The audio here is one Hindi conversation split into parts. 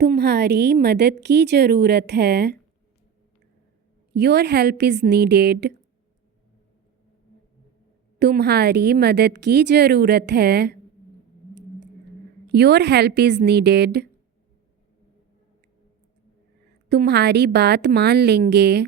तुम्हारी मदद की ज़रूरत है। Your help is needed. तुम्हारी मदद की ज़रूरत है। Your help is needed. तुम्हारी बात मान लेंगे।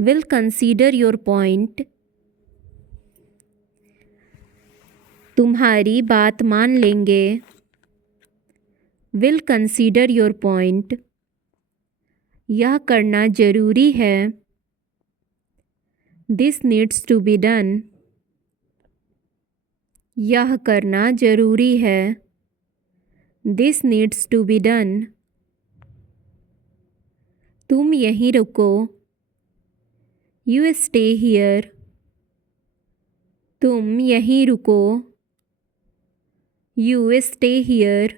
Will consider your point. तुम्हारी बात मान लेंगे। Will consider your point. यह करना जरूरी है। This needs to be done. यह करना जरूरी है। This needs to be done. तुम यहीं रुको। You stay here. तुम यहीं रुको। You stay here.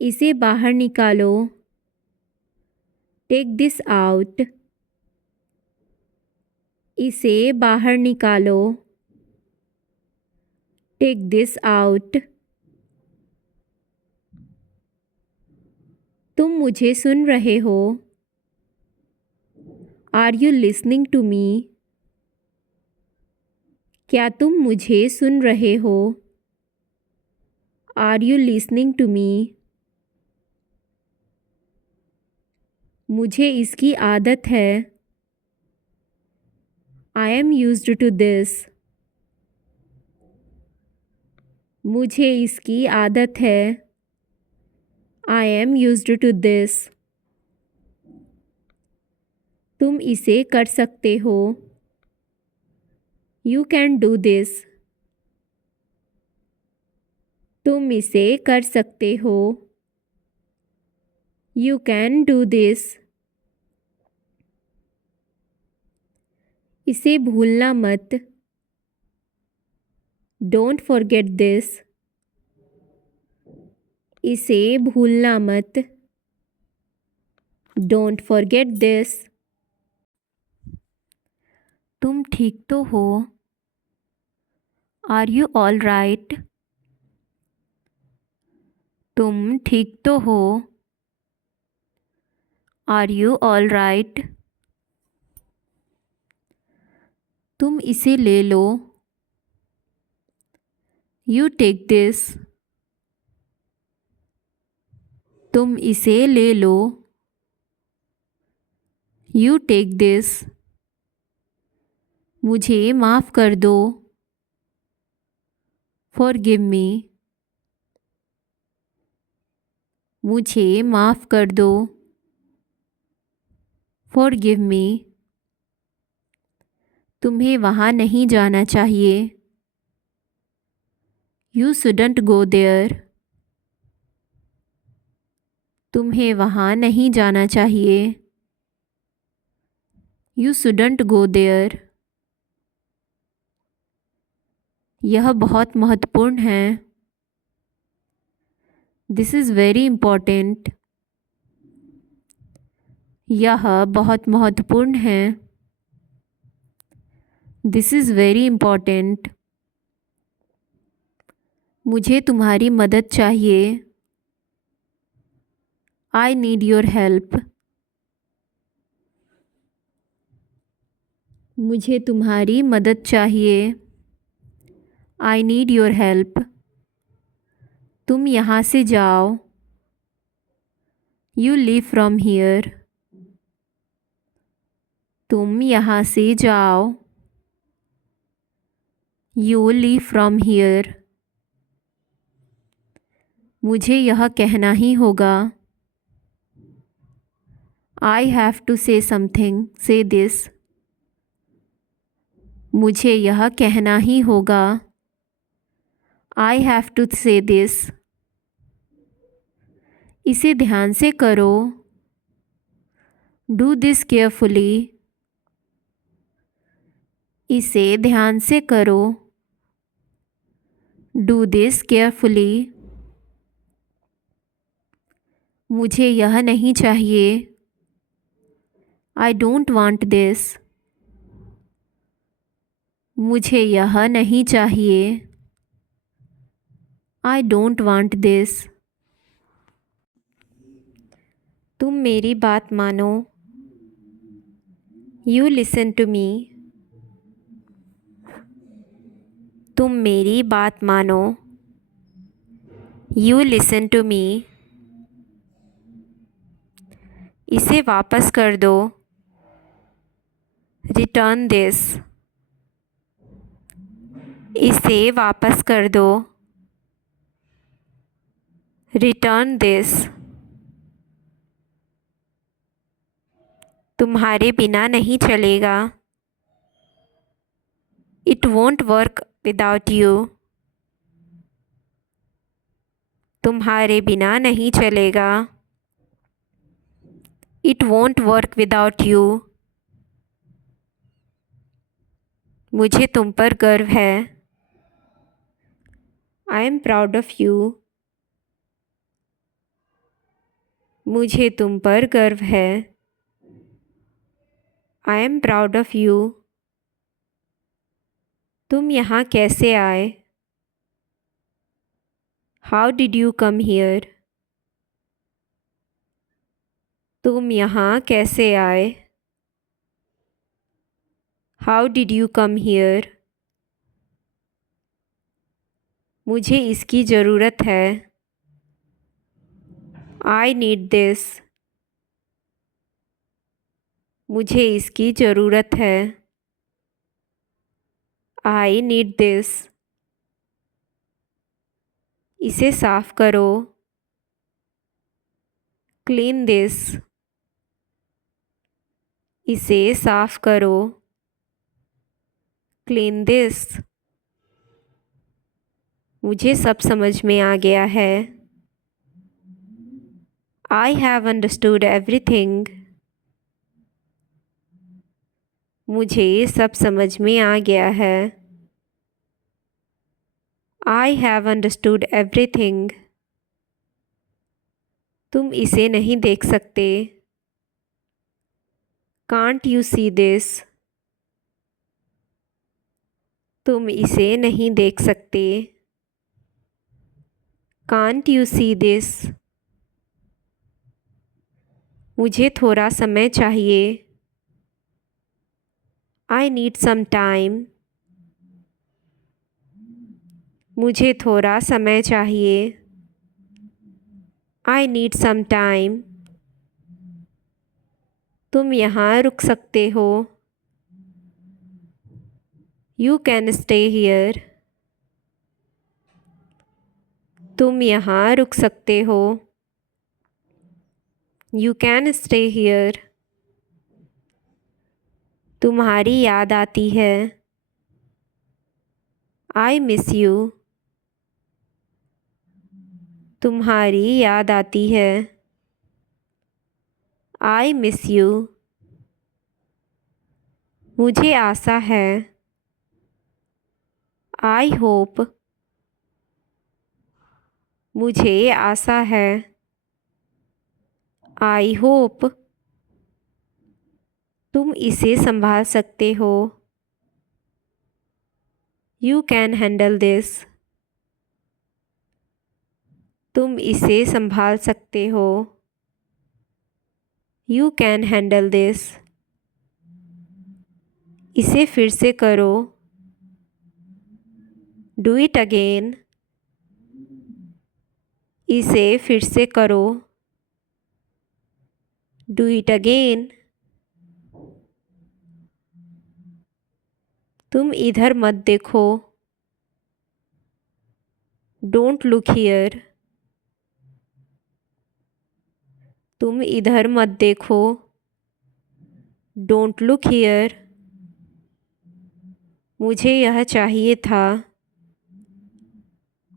इसे बाहर निकालो। Take this out. इसे बाहर निकालो। Take this out. तुम मुझे सुन रहे हो। Are you listening to me? क्या तुम मुझे सुन रहे हो? Are you listening to me? मुझे इसकी आदत है। I am used to this. मुझे इसकी आदत है। I am used to this. तुम इसे कर सकते हो। You can do this. तुम इसे कर सकते हो। You can do this. इसे भूलना मत। Don't forget this. इसे भूलना मत। Don't forget this. तुम ठीक तो हो? Are you all right? तुम ठीक तो हो? Are you all right? तुम इसे ले लो। You take this. तुम इसे ले लो। You take this. मुझे माफ़ कर दो। Forgive me. मुझे माफ़ कर दो। Forgive me. तुम्हें वहाँ नहीं जाना चाहिए। You shouldn't go there. तुम्हें वहाँ नहीं जाना चाहिए। You shouldn't go there. यह बहुत महत्वपूर्ण है। This is very important. यह बहुत महत्वपूर्ण है। This is very important. मुझे तुम्हारी मदद चाहिए। I need your help. मुझे तुम्हारी मदद चाहिए। I need your help. तुम यहाँ से जाओ। You leave from here. तुम यहाँ से जाओ। You leave from here. मुझे यह कहना ही होगा। I have to say something. Say this. मुझे यह कहना ही होगा। I have to say this. इसे ध्यान से करो। Do this carefully. इसे ध्यान से करो। Do this carefully. मुझे यह नहीं चाहिए। I don't want this. मुझे यह नहीं चाहिए। I don't want this. तुम मेरी बात मानो. You listen to me. तुम मेरी बात मानो. You listen to me. इसे वापस कर दो. Return this. इसे वापस कर दो. Return this. तुम्हारे बिना नहीं चलेगा. It won't work without you. तुम्हारे बिना नहीं चलेगा. It won't work without you. मुझे तुम पर गर्व है. I am proud of you. मुझे तुम पर गर्व है. I am proud of you. तुम यहाँ कैसे आए? How did you come here? तुम यहाँ कैसे आए? How did you come here? मुझे इसकी ज़रूरत है. I need this. मुझे इसकी ज़रूरत है. I need this. इसे साफ करो. Clean this. इसे साफ करो. Clean this. मुझे सब समझ में आ गया है. I have understood everything. मुझे सब समझ में आ गया है. I have understood everything. तुम इसे नहीं देख सकते. Can't you see this? तुम इसे नहीं देख सकते. Can't you see this? मुझे थोड़ा समय चाहिए. I need some time. मुझे थोड़ा समय चाहिए. I need some time. तुम यहाँ रुक सकते हो. You can stay here. तुम यहाँ रुक सकते हो. You can stay here. तुम्हारी याद आती है. I miss you. तुम्हारी याद आती है. I miss you. मुझे आशा है. I hope. मुझे आशा है. I hope. तुम इसे संभाल सकते हो. You can handle this. तुम इसे संभाल सकते हो. You can handle this. इसे फिर से करो. Do it again. इसे फिर से करो. Do it again. तुम इधर मत देखो. Don't look here. तुम इधर मत देखो. Don't look here. मुझे यह चाहिए था.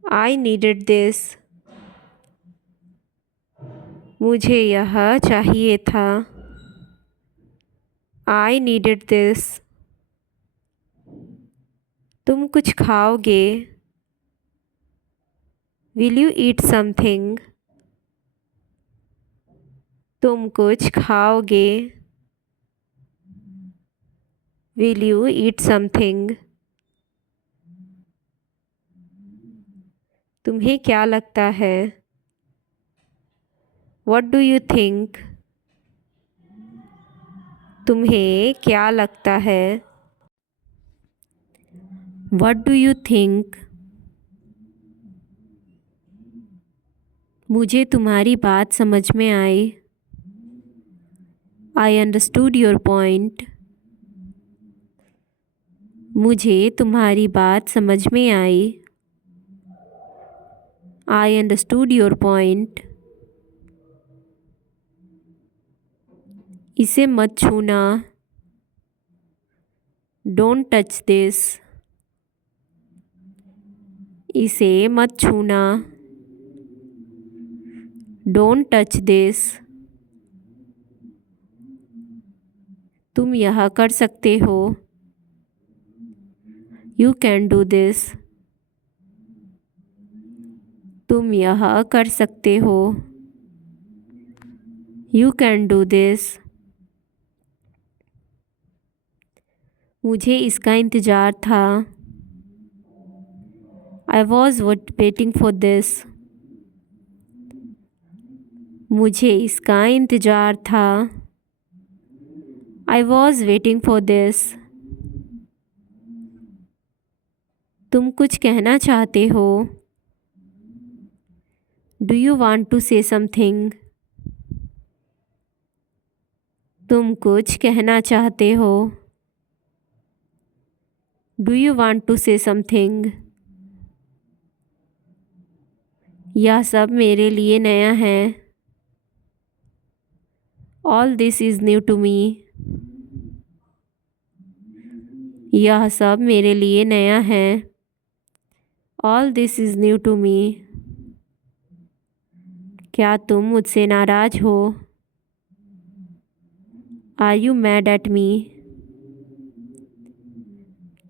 I needed this. मुझे यह चाहिए था. I needed this. तुम कुछ खाओगे. Will you eat something? तुम कुछ खाओगे. Will you eat something? तुम्हें क्या लगता है? What do you think? तुम्हें क्या लगता है? What do you think? मुझे तुम्हारी बात समझ में आई। I understood your point. मुझे तुम्हारी बात समझ में आई। I understood your point. इसे मत छूना। Don't touch this. इसे मत छूना। Don't touch this. तुम यह कर सकते हो। You can do this. तुम यह कर सकते हो। You can do this. मुझे इसका इंतज़ार था। I was waiting for this. मुझे इसका इंतज़ार था। I was waiting for this. तुम कुछ कहना चाहते हो। Do you want to say something? तुम कुछ कहना चाहते हो। Do you want to say something? यह सब मेरे लिए नया है। All this is new to me. यह सब मेरे लिए नया है। All this is new to me. क्या तुम मुझसे नाराज़ हो? Are you mad at me?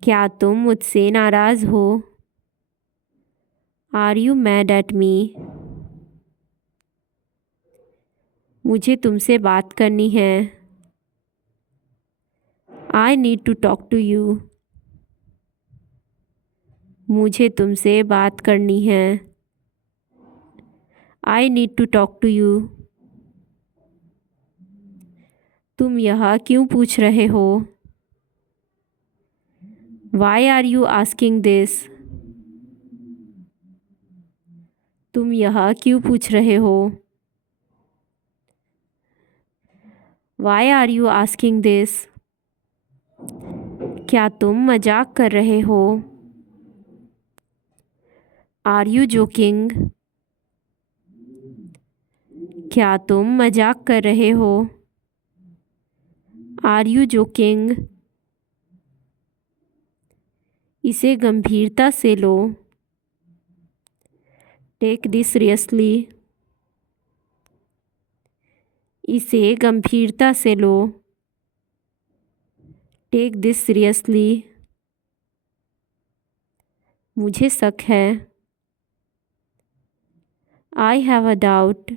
क्या तुम मुझसे नाराज़ हो? Are you mad at me? मुझे तुमसे बात करनी है। I need to talk to you. मुझे तुमसे बात करनी है। I need to talk to you. तुम यह क्यों पूछ रहे हो? Why are you asking this? तुम यह क्यों पूछ रहे हो? Why are you asking this? क्या तुम मजाक कर रहे हो? Are you joking? क्या तुम मजाक कर रहे हो? Are you joking? इसे गंभीरता से लो। Take this seriously. इसे गंभीरता से लो। Take this seriously. मुझे शक है। I have a doubt.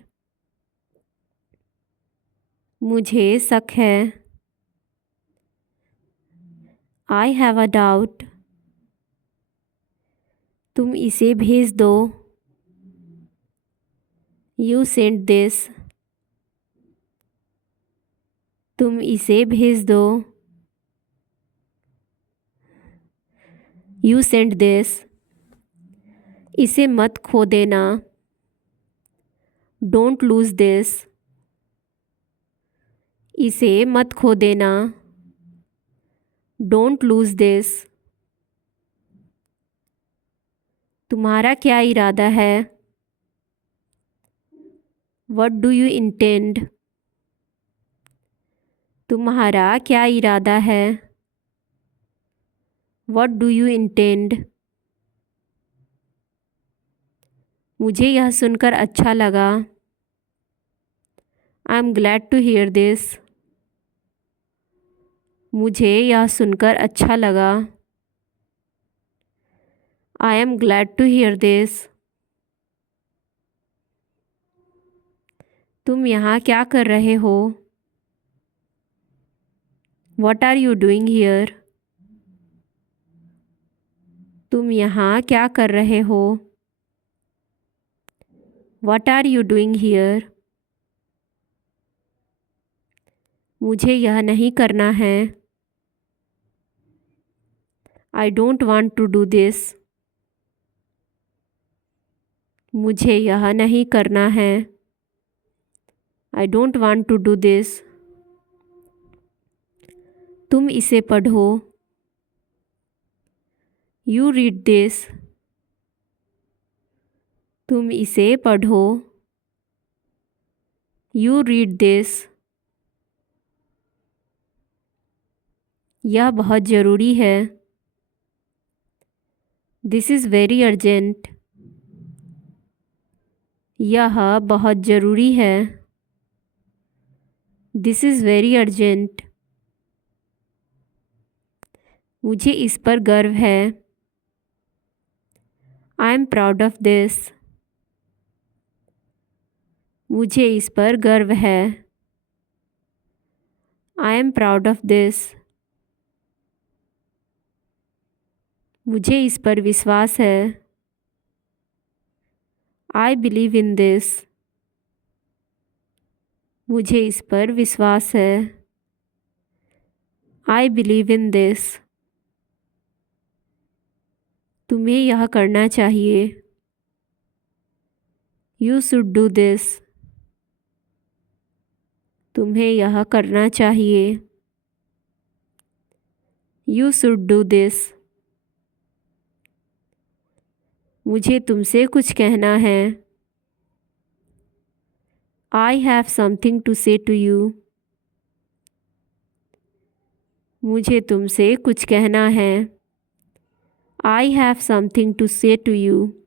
मुझे शक है। I have a doubt. तुम इसे भेज दो। You send this. तुम इसे भेज दो। You send this. इसे मत खो देना। Don't lose this. इसे मत खो देना। Don't lose this. तुम्हारा क्या इरादा है? What do you intend? तुम्हारा क्या इरादा है? What do you intend? मुझे यह सुनकर अच्छा लगा। I'm glad to hear this. मुझे यह सुनकर अच्छा लगा। I am glad to hear this. तुम यहाँ क्या कर रहे हो? What are you doing here? तुम यहाँ क्या कर रहे हो? What are you doing here? मुझे यह नहीं करना है। I don't want to do this. मुझे यह नहीं करना है। I don't want to do this. तुम इसे पढ़ो। You read this. तुम इसे पढ़ो। You read this. यह बहुत ज़रूरी है। This is very urgent. यह बहुत ज़रूरी है। This is very urgent. मुझे इस पर गर्व है। I am proud of this. मुझे इस पर गर्व है। I am proud of this. मुझे इस पर विश्वास है। I believe in this. मुझे इस पर विश्वास है। I believe in this. तुम्हें यह करना चाहिए। You should do this. तुम्हें यह करना चाहिए। You should do this. मुझे तुमसे कुछ कहना है। I have something to say to you. मुझे तुमसे कुछ कहना है। I have something to say to you.